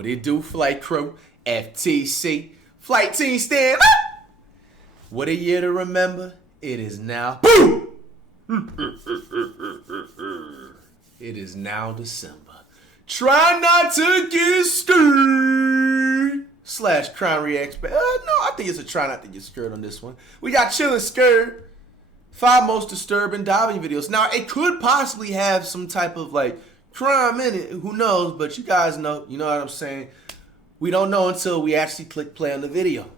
What it do, flight crew? FTC. Flight team stand up. What a year to remember. It is now. Boom! It is now December. Try not to get scared. / crime reacts. No, I think it's a try not to get scared on this one. We got chillin' scared. 5 most disturbing diving videos. Now, it could possibly have some type of like crime in it. Who knows? But you guys know. You know what I'm saying? We don't know until we actually click play on the video.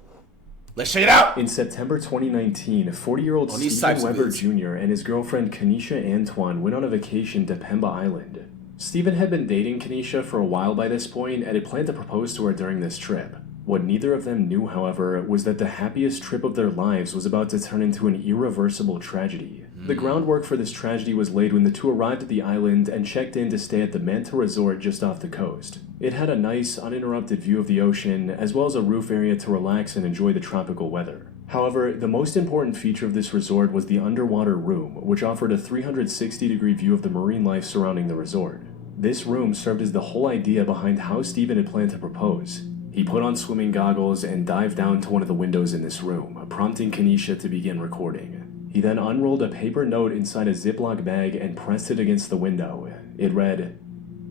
Let's check it out. In September 2019, 40-year-old Stephen Weber Jr. and his girlfriend Kenesha Antoine went on a vacation to Pemba Island. Stephen had been dating Kenesha for a while by this point and had planned to propose to her during this trip. What neither of them knew, however, was that the happiest trip of their lives was about to turn into an irreversible tragedy. The groundwork for this tragedy was laid when the two arrived at the island and checked in to stay at the Manta Resort just off the coast. It had a nice, uninterrupted view of the ocean, as well as a roof area to relax and enjoy the tropical weather. However, the most important feature of this resort was the underwater room, which offered a 360-degree view of the marine life surrounding the resort. This room served as the whole idea behind how Stephen had planned to propose. He put on swimming goggles and dived down to one of the windows in this room, prompting Kenesha to begin recording. He then unrolled a paper note inside a Ziploc bag and pressed it against the window. It read,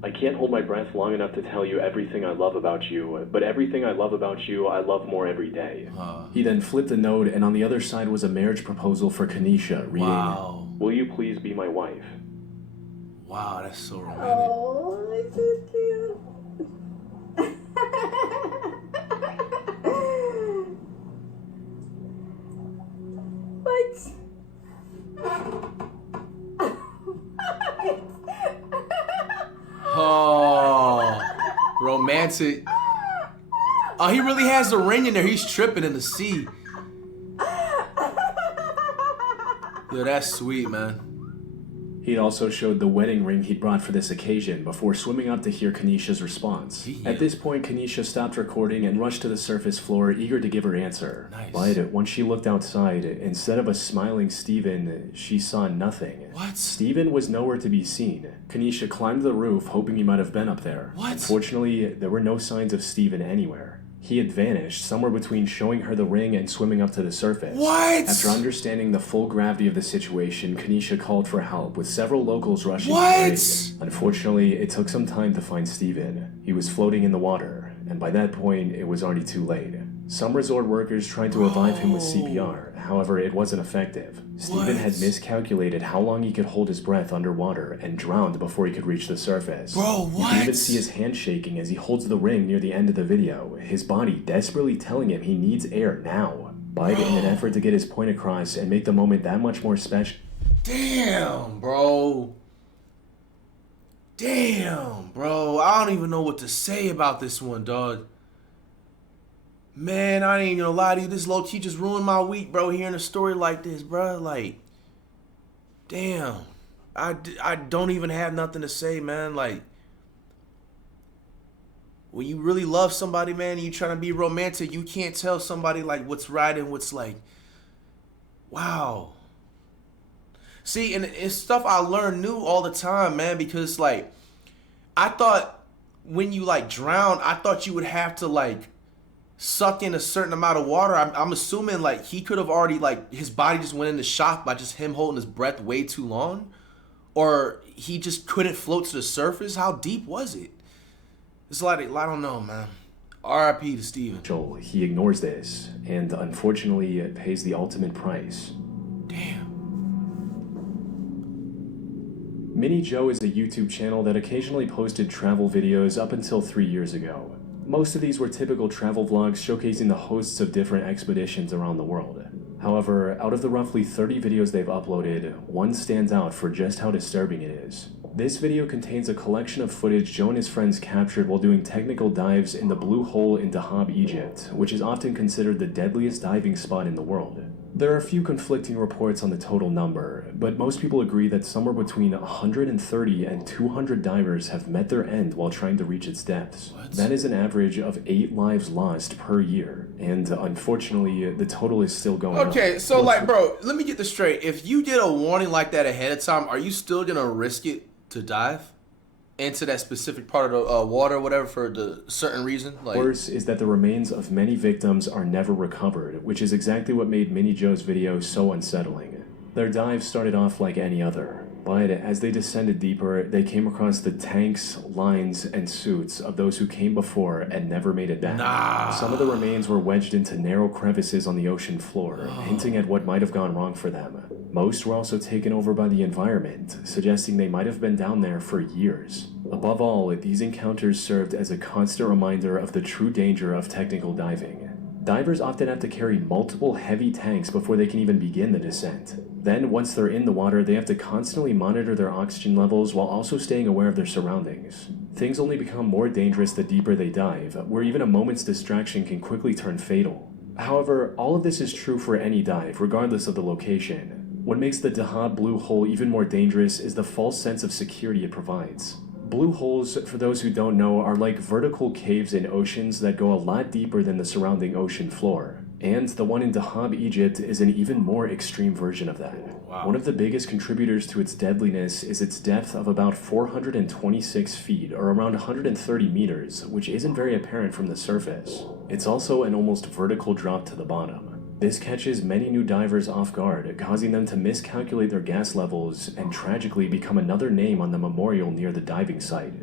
"I can't hold my breath long enough to tell you everything I love about you, but everything I love about you, I love more every day." He then flipped the note, and on the other side was a marriage proposal for Kenesha, reading, Wow. "Will you please be my wife?" Wow, that's so romantic. Oh, it's so cute. What? Oh, romantic. Oh, he really has the ring in there. He's tripping in the sea. Yo, that's sweet, man. He also showed the wedding ring he'd brought for this occasion before swimming up to hear Kenesha's response. At this point, Kenesha stopped recording and rushed to the surface floor, eager to give her answer. Nice. But once she looked outside, instead of a smiling Stephen, she saw nothing. What? Stephen was nowhere to be seen. Kenesha climbed the roof, hoping he might have been up there. What? Unfortunately, there were no signs of Stephen anywhere. He had vanished, somewhere between showing her the ring and swimming up to the surface. What? After understanding the full gravity of the situation, Kenesha called for help, with several locals rushing What? to the aid. Unfortunately, it took some time to find Stephen. He was floating in the water, and by that point, it was already too late. Some resort workers tried to revive him with CPR, however, it wasn't effective. Stephen had miscalculated how long he could hold his breath underwater and drowned before he could reach the surface. Bro, what? You can even see his hand shaking as he holds the ring near the end of the video, his body desperately telling him he needs air now. But in an effort to get his point across and make the moment that much more special. Damn, bro. Damn, bro. I don't even know what to say about this one, dog. Man, I ain't gonna lie to you. This low-key just ruined my week, bro, hearing a story like this, bro. Like, damn. I don't even have nothing to say, man. Like, when you really love somebody, man, and you trying to be romantic, you can't tell somebody, like, what's right and what's, like, wow. See, and it's stuff I learn new all the time, man, because, like, I thought when you, like, drown, I thought you would have to, like, suck in a certain amount of water. I'm assuming, like, he could have already, like, his body just went into shock by just him holding his breath way too long. Or he just couldn't float to the surface. How deep was it? It's like, I don't know, man. R.I.P. to Stephen. Joel, he ignores this, and unfortunately pays the ultimate price. Damn. Mini Joe is a YouTube channel that occasionally posted travel videos up until 3 years ago. Most of these were typical travel vlogs showcasing the hosts of different expeditions around the world. However, out of the roughly 30 videos they've uploaded, one stands out for just how disturbing it is. This video contains a collection of footage Joe and his friends captured while doing technical dives in the Blue Hole in Dahab, Egypt, which is often considered the deadliest diving spot in the world. There are a few conflicting reports on the total number, but most people agree that somewhere between 130 and 200 divers have met their end while trying to reach its depths. What? That is an average of 8 lives lost per year, and unfortunately, the total is still going up. Okay, so, like, bro, let me get this straight. If you get a warning like that ahead of time, are you still gonna risk it to dive? into that specific part of the water or whatever for the certain reason? Like, worse is that the remains of many victims are never recovered, which is exactly what made Mini Joe's video so unsettling. Their dive started off like any other, but as they descended deeper, they came across the tanks, lines, and suits of those who came before and never made it back. Nah. Some of the remains were wedged into narrow crevices on the ocean floor, hinting at what might have gone wrong for them. Most were also taken over by the environment, suggesting they might have been down there for years. Above all, these encounters served as a constant reminder of the true danger of technical diving. Divers often have to carry multiple heavy tanks before they can even begin the descent. Then, once they're in the water, they have to constantly monitor their oxygen levels while also staying aware of their surroundings. Things only become more dangerous the deeper they dive, where even a moment's distraction can quickly turn fatal. However, all of this is true for any dive, regardless of the location. What makes the Dahab blue hole even more dangerous is the false sense of security it provides. Blue holes, for those who don't know, are like vertical caves in oceans that go a lot deeper than the surrounding ocean floor. And the one in Dahab, Egypt is an even more extreme version of that. Wow. One of the biggest contributors to its deadliness is its depth of about 426 feet, or around 130 meters, which isn't very apparent from the surface. It's also an almost vertical drop to the bottom. This catches many new divers off guard, causing them to miscalculate their gas levels and tragically become another name on the memorial near the diving site.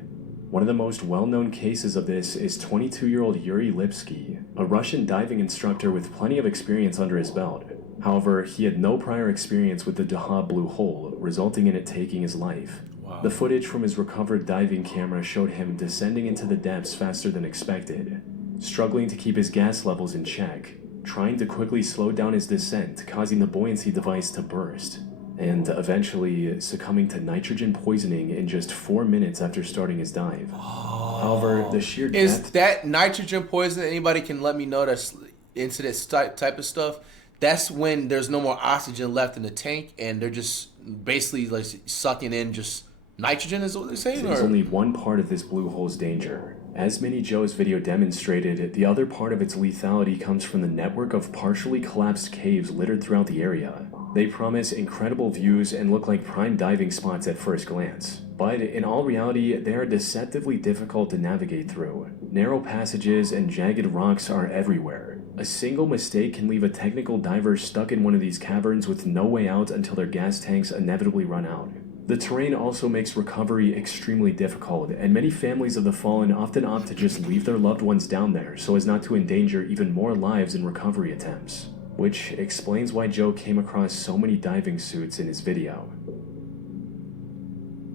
One of the most well-known cases of this is 22-year-old Yuri Lipsky, a Russian diving instructor with plenty of experience under his belt. However, he had no prior experience with the Dahab blue hole, resulting in it taking his life. wow. The footage from his recovered diving camera showed him descending into the depths faster than expected, struggling to keep his gas levels in check, trying to quickly slow down his descent, causing the buoyancy device to burst, and eventually succumbing to nitrogen poisoning in just 4 minutes after starting his dive. However, the sheer Is depth... that nitrogen poison? Anybody can let me know that's into this type of stuff. That's when there's no more oxygen left in the tank, and they're just basically like sucking in just nitrogen, is what they're saying? There's or? only one part of this blue hole's danger. As Mini Joe's video demonstrated, the other part of its lethality comes from the network of partially collapsed caves littered throughout the area. They promise incredible views and look like prime diving spots at first glance. But in all reality, they are deceptively difficult to navigate through. Narrow passages and jagged rocks are everywhere. A single mistake can leave a technical diver stuck in one of these caverns with no way out until their gas tanks inevitably run out. The terrain also makes recovery extremely difficult, and many families of the fallen often opt to just leave their loved ones down there so as not to endanger even more lives in recovery attempts, which explains why Joe came across so many diving suits in his video.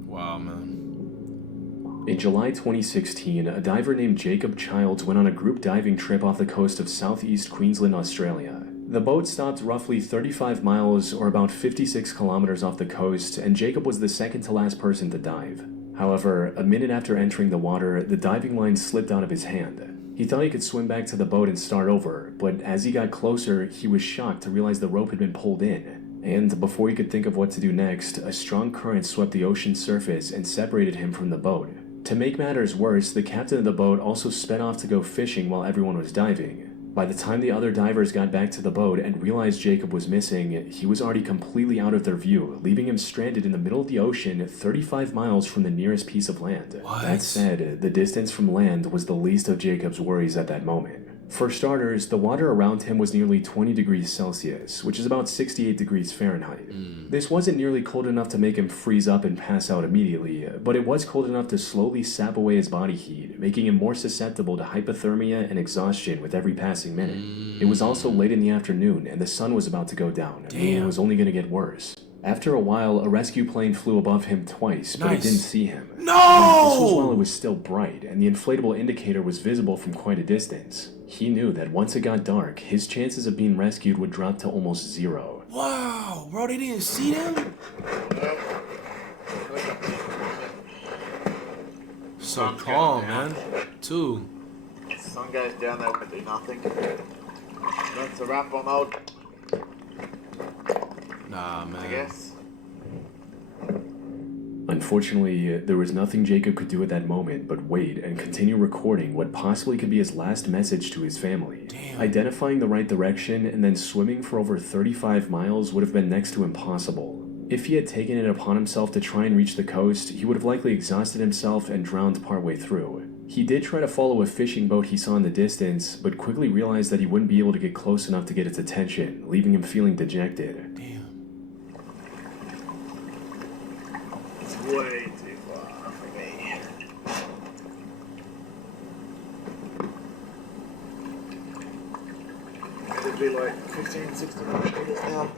Wow, man. In July 2016, a diver named Jacob Childs went on a group diving trip off the coast of southeast Queensland, Australia. The boat stopped roughly 35 miles or about 56 kilometers off the coast, and Jacob was the second to last person to dive. However, a minute after entering the water, the diving line slipped out of his hand. He thought he could swim back to the boat and start over, but as he got closer, he was shocked to realize the rope had been pulled in. And before he could think of what to do next, a strong current swept the ocean surface and separated him from the boat. To make matters worse, the captain of the boat also sped off to go fishing while everyone was diving. By the time the other divers got back to the boat and realized Jacob was missing, he was already completely out of their view, leaving him stranded in the middle of the ocean 35 miles from the nearest piece of land. What? That said, the distance from land was the least of Jacob's worries at that moment. For starters, the water around him was nearly 20 degrees Celsius, which is about 68 degrees Fahrenheit. This wasn't nearly cold enough to make him freeze up and pass out immediately, but it was cold enough to slowly sap away his body heat, making him more susceptible to hypothermia and exhaustion with every passing minute. It was also late in the afternoon, and the sun was about to go down, meaning it was only going to get worse. After a while, a rescue plane flew above him twice, but it didn't see him. No! This was while it was still bright, and the inflatable indicator was visible from quite a distance. He knew that once it got dark, his chances of being rescued would drop to almost zero. Wow, bro, they didn't see them? So calm, man. Too. The sun goes down, they will do nothing. That's a wrap on old, Nah, man. I guess. Unfortunately, there was nothing Jacob could do at that moment but wait and continue recording what possibly could be his last message to his family. Damn. Identifying the right direction and then swimming for over 35 miles would have been next to impossible. If he had taken it upon himself to try and reach the coast, he would have likely exhausted himself and drowned partway through. He did try to follow a fishing boat he saw in the distance, but quickly realized that he wouldn't be able to get close enough to get its attention, leaving him feeling dejected. Damn. It's way too far for me. It'd be like 15, 16 meters now.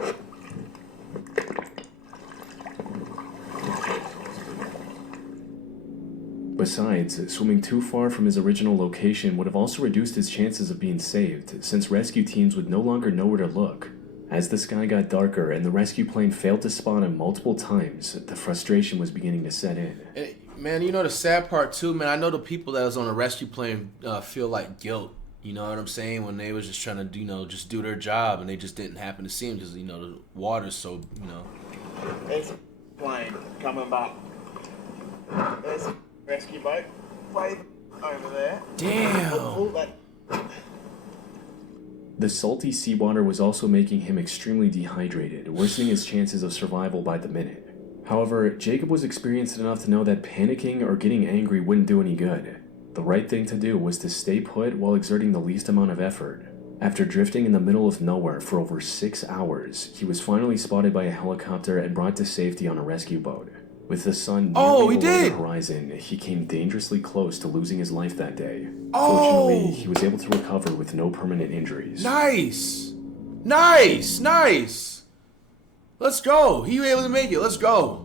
Besides, swimming too far from his original location would have also reduced his chances of being saved, since rescue teams would no longer know where to look. As the sky got darker and the rescue plane failed to spot him multiple times, the frustration was beginning to set in. And, man, you know the sad part too, man, I know the people that was on the rescue plane feel like guilt. You know what I'm saying? When they was just trying to, just do their job, and they just didn't happen to see him because, the water's so, There's a plane coming back. There's a rescue boat way over there. Damn. The salty seawater was also making him extremely dehydrated, worsening his chances of survival by the minute. However, Jacob was experienced enough to know that panicking or getting angry wouldn't do any good. The right thing to do was to stay put while exerting the least amount of effort. After drifting in the middle of nowhere for over 6 hours, he was finally spotted by a helicopter and brought to safety on a rescue boat. With the sun nearly below the horizon, he came dangerously close to losing his life that day. Fortunately, he was able to recover with no permanent injuries. Nice! Nice! Let's go! He was able to make it. Let's go!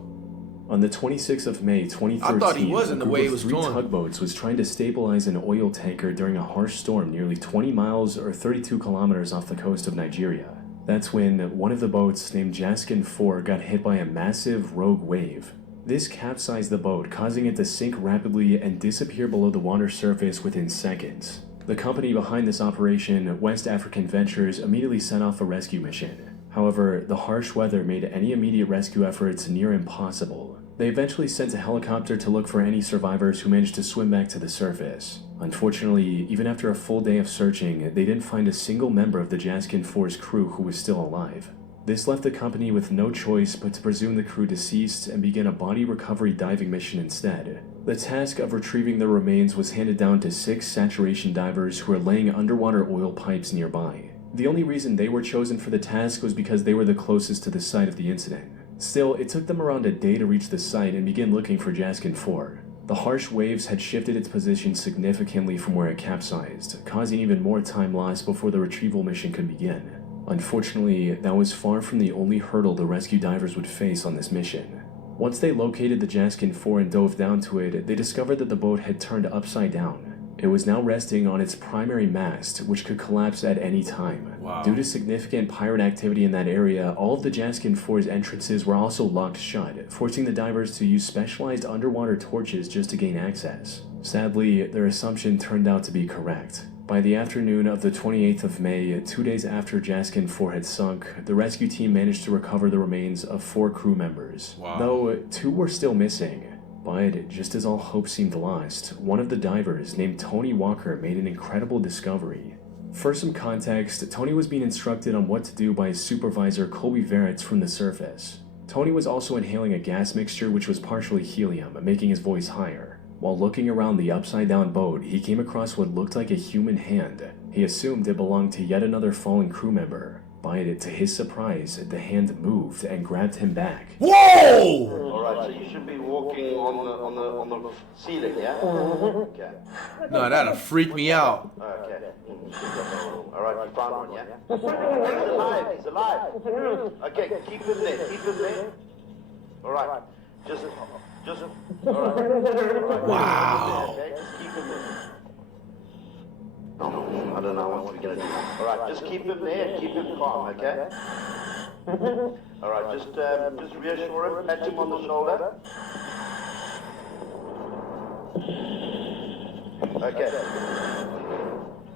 On the 26th of May, 2013, I thought he wasn't the way he was three going. tugboats was trying to stabilize an oil tanker during a harsh storm nearly 20 miles or 32 kilometers off the coast of Nigeria. That's when one of the boats, named Jaskin 4, got hit by a massive rogue wave. This capsized the boat, causing it to sink rapidly and disappear below the water surface within seconds. The company behind this operation, West African Ventures, immediately set off a rescue mission. However, the harsh weather made any immediate rescue efforts near impossible. They eventually sent a helicopter to look for any survivors who managed to swim back to the surface. Unfortunately, even after a full day of searching, they didn't find a single member of the Jaskin 4's crew who was still alive. This left the company with no choice but to presume the crew deceased and begin a body recovery diving mission instead. The task of retrieving the remains was handed down to 6 saturation divers who were laying underwater oil pipes nearby. The only reason they were chosen for the task was because they were the closest to the site of the incident. Still, it took them around a day to reach the site and begin looking for Jaskin 4. The harsh waves had shifted its position significantly from where it capsized, causing even more time lost before the retrieval mission could begin. Unfortunately, that was far from the only hurdle the rescue divers would face on this mission. Once they located the Jaskin 4 and dove down to it, they discovered that the boat had turned upside down. It was now resting on its primary mast, which could collapse at any time. Wow. Due to significant pirate activity in that area, all of the Jaskin 4's entrances were also locked shut, forcing the divers to use specialized underwater torches just to gain access. Sadly, their assumption turned out to be correct. By the afternoon of the 28th of May, 2 days after Jaskin 4 had sunk, the rescue team managed to recover the remains of 4 crew members. Wow. Though 2 were still missing. But just as all hope seemed lost, one of the divers, named Tony Walker, made an incredible discovery. For some context, Tony was being instructed on what to do by his supervisor, Colby Verretz, from the surface. Tony was also inhaling a gas mixture which was partially helium, making his voice higher. While looking around the upside-down boat, he came across what looked like a human hand. He assumed it belonged to yet another fallen crew member. But to his surprise, the hand moved and grabbed him back. Whoa! Alright, so you should be walking on the ceiling, yeah? Okay. No, that'll freak me out. Okay. Alright, you found one, yeah? He's alive! Okay, keep him there. Alright, just, alright. Wow. Okay, just keep him there. No, I don't know what we're gonna do. Alright, just keep him there, keep him calm, okay? Alright, just reassure him, pat him on the shoulder. Okay.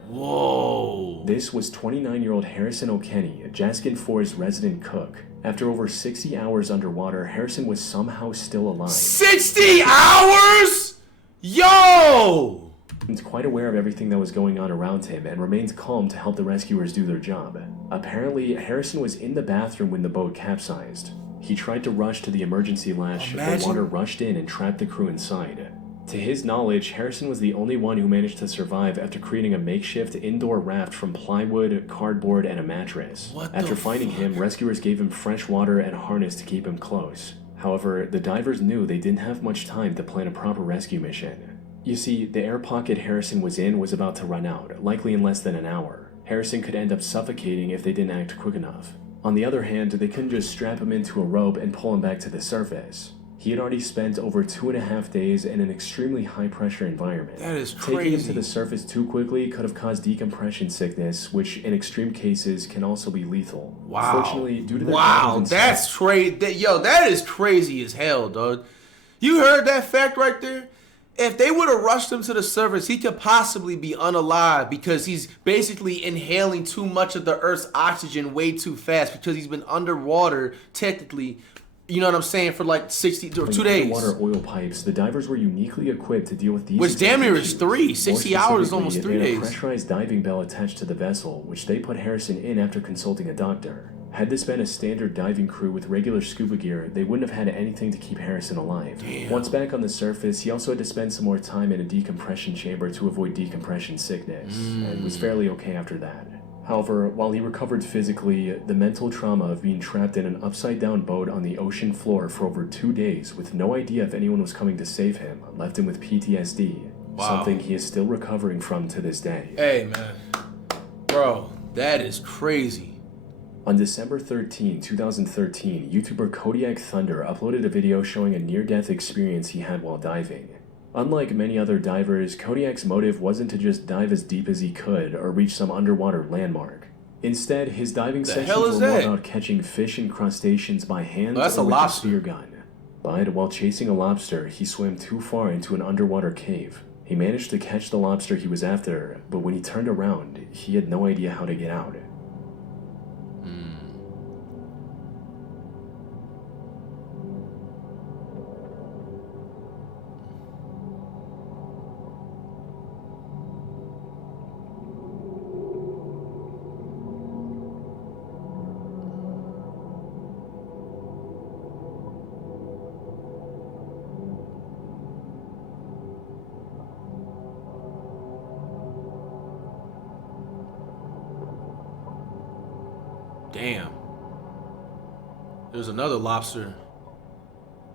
Whoa. This was 29-year-old Harrison O'Kenny, Jaskin 4's resident cook. After over 60 hours underwater, Harrison was somehow still alive. 60 hours? Yo! He was quite aware of everything that was going on around him and remained calm to help the rescuers do their job. Apparently, Harrison was in the bathroom when the boat capsized. He tried to rush to the emergency lash, but water rushed in and trapped the crew inside. To his knowledge, Harrison was the only one who managed to survive after creating a makeshift indoor raft from plywood, cardboard, and a mattress. After finding him, rescuers gave him fresh water and a harness to keep him close. However, the divers knew they didn't have much time to plan a proper rescue mission. You see, the air pocket Harrison was in was about to run out, likely in less than an hour. Harrison could end up suffocating if they didn't act quick enough. On the other hand, they couldn't just strap him into a rope and pull him back to the surface. He had already spent over 2.5 days in an extremely high-pressure environment. That is crazy. Taking him to the surface too quickly could have caused decompression sickness, which in extreme cases can also be lethal. Wow. Fortunately, due to the that's crazy. Yo, that is crazy as hell, dog. You heard that fact right there? If they would have rushed him to the surface, he could possibly be unalive because he's basically inhaling too much of the Earth's oxygen way too fast because he's been underwater, technically, you know what I'm saying, for like 60 or 2 days. Underwater oil pipes, the divers were uniquely equipped to deal with these. Which damn near is 60 hours, almost 3 days. A pressurized diving bell attached to the vessel, which they put Harrison in after consulting a doctor. Had this been a standard diving crew with regular scuba gear, they wouldn't have had anything to keep Harrison alive. Damn. Once back on the surface, he also had to spend some more time in a decompression chamber to avoid decompression sickness, and was fairly okay after that. However, while he recovered physically, the mental trauma of being trapped in an upside-down boat on the ocean floor for over 2 days with no idea if anyone was coming to save him left him with PTSD, something he is still recovering from to this day. Hey, man. Bro, that is crazy. On December 13, 2013, YouTuber Kodiak Thunder uploaded a video showing a near-death experience he had while diving. Unlike many other divers, Kodiak's motive wasn't to just dive as deep as he could or reach some underwater landmark. Instead, his diving sessions were more about catching fish and crustaceans by hand or with a spear gun. But while chasing a lobster, he swam too far into an underwater cave. He managed to catch the lobster he was after, but when he turned around, he had no idea how to get out. Damn. There's another lobster.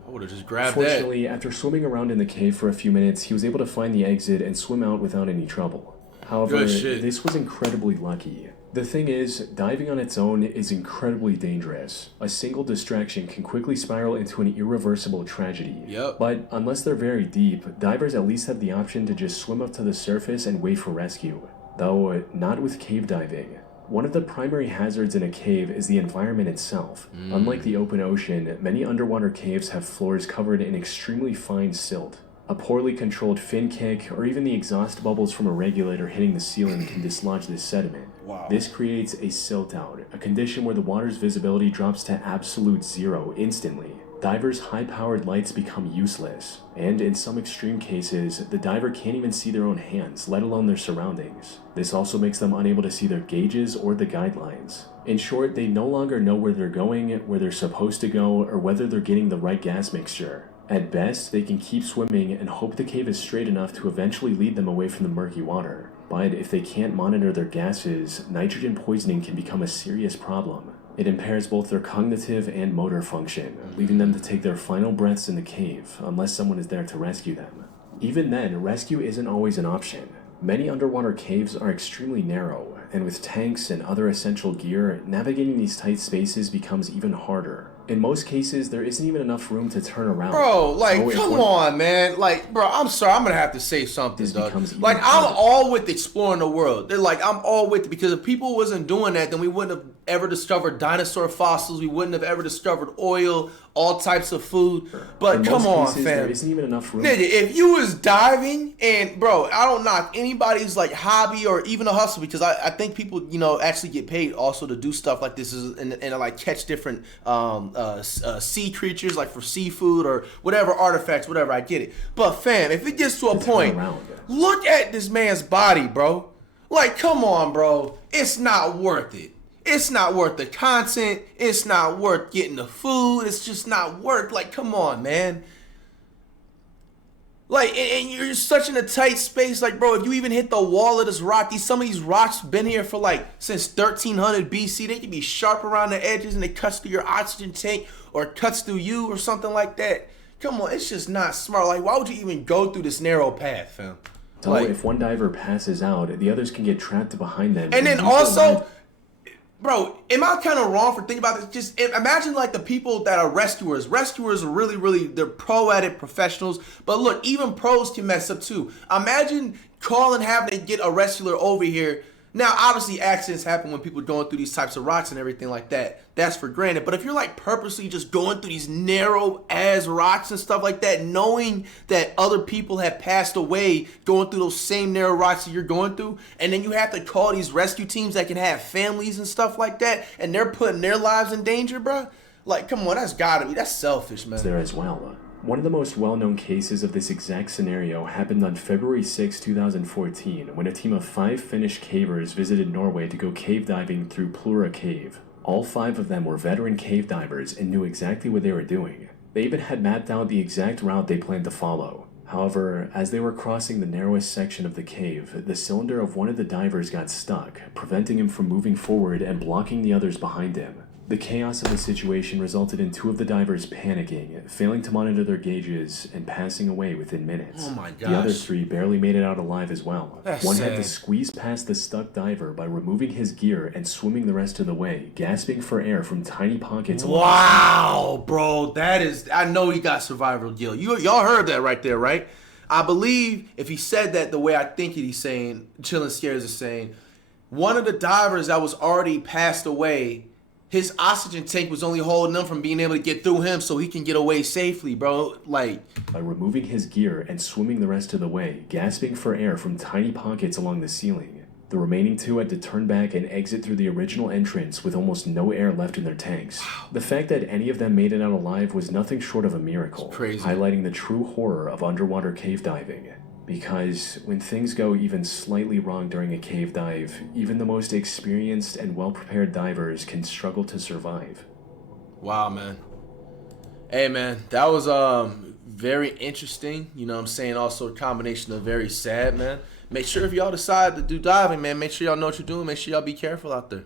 I would have just grabbed Fortunately, after swimming around in the cave for a few minutes, he was able to find the exit and swim out without any trouble. However, this was incredibly lucky. The thing is, diving on its own is incredibly dangerous. A single distraction can quickly spiral into an irreversible tragedy. But unless they're very deep, divers at least have the option to just swim up to the surface and wait for rescue. Though, not with cave diving. One of the primary hazards in a cave is the environment itself. Unlike the open ocean, many underwater caves have floors covered in extremely fine silt. A poorly controlled fin kick, or even the exhaust bubbles from a regulator hitting the ceiling can dislodge this sediment. This creates a silt out, a condition where the water's visibility drops to absolute zero instantly. Divers' high-powered lights become useless, and in some extreme cases, the diver can't even see their own hands, let alone their surroundings. This also makes them unable to see their gauges or the guidelines. In short, they no longer know where they're going, where they're supposed to go, or whether they're getting the right gas mixture. At best, they can keep swimming and hope the cave is straight enough to eventually lead them away from the murky water. But if they can't monitor their gases, nitrogen poisoning can become a serious problem. It impairs both their cognitive and motor function, leaving them to take their final breaths in the cave unless someone is there to rescue them. Even then, rescue isn't always an option. Many underwater caves are extremely narrow, and with tanks and other essential gear, navigating these tight spaces becomes even harder. In most cases, there isn't even enough room to turn around. Bro, like, come on, man. Like, bro, I'm sorry. I'm going to have to say something, dog. Like, I'm all with exploring the world. They're like, I'm all with it. Because if people wasn't doing that, then we wouldn't have ever discovered dinosaur fossils. We wouldn't have ever discovered oil, all types of food. But come on, fam. There isn't even enough room. Nigga, if you was diving, and, bro, I don't knock anybody's, like, hobby or even a hustle. Because I think people, you know, actually get paid also to do stuff like this and like, catch different sea creatures, like for seafood or whatever, artifacts, whatever. I get it, but fam, if it gets to a point, look at this man's body, bro. Like, come on, bro. It's not worth it. It's not worth the content. It's not worth getting the food. It's just not worth. Like, come on, man. Like, and you're such in a tight space. Like, bro, if you even hit the wall of this rock, some of these rocks been here for like since 1300 BC. They can be sharp around the edges and it cuts through your oxygen tank or cuts through you or something like that. Come on, it's just not smart. Like, why would you even go through this narrow path, fam? So like, if one diver passes out, the others can get trapped behind them. And then also, bro, am I kind of wrong for thinking about this? Just imagine like the people that are rescuers. Rescuers are really, they're pro at it, professionals. But look, even pros can mess up too. Imagine calling, having to get a rescuer over here. Now, obviously, accidents happen when people are going through these types of rocks and everything like that. That's for granted. But if you're like purposely just going through these narrow ass rocks and stuff like that, knowing that other people have passed away going through those same narrow rocks that you're going through, and then you have to call these rescue teams that can have families and stuff like that, and they're putting their lives in danger, bro. Like, come on, that's gotta be. That's selfish, man. There as well. One of the most well-known cases of this exact scenario happened on February 6, 2014, when a team of 5 Finnish cavers visited Norway to go cave diving through Plura Cave. All 5 of them were veteran cave divers and knew exactly what they were doing. They even had mapped out the exact route they planned to follow. However, as they were crossing the narrowest section of the cave, the cylinder of one of the divers got stuck, preventing him from moving forward and blocking the others behind him. The chaos of the situation resulted in 2 of the divers panicking, failing to monitor their gauges, and passing away within minutes. Oh my gosh. The other 3 barely made it out alive as well. That's One sad. had to squeeze past the stuck diver by removing his gear and swimming the rest of the way, gasping for air from tiny pockets. Wow, bro, that is. I know he got survival guilt. Y'all heard that right there, right? I believe if he said that the way I think he's saying, Chillin' Scares is saying, one of the divers that was already passed away, his oxygen tank was only holding them from being able to get through him so he can get away safely, bro. Like, by removing his gear and swimming the rest of the way, gasping for air from tiny pockets along the ceiling. The remaining 2 had to turn back and exit through the original entrance with almost no air left in their tanks. The fact that any of them made it out alive was nothing short of a miracle, crazy. Highlighting the true horror of underwater cave diving. Because when things go even slightly wrong during a cave dive, even the most experienced and well-prepared divers can struggle to survive. Wow, man. Hey, man, that was very interesting. You know what I'm saying? Also a combination of very sad, man. Make sure if y'all decide to do diving, man, make sure y'all know what you're doing. Make sure y'all be careful out there.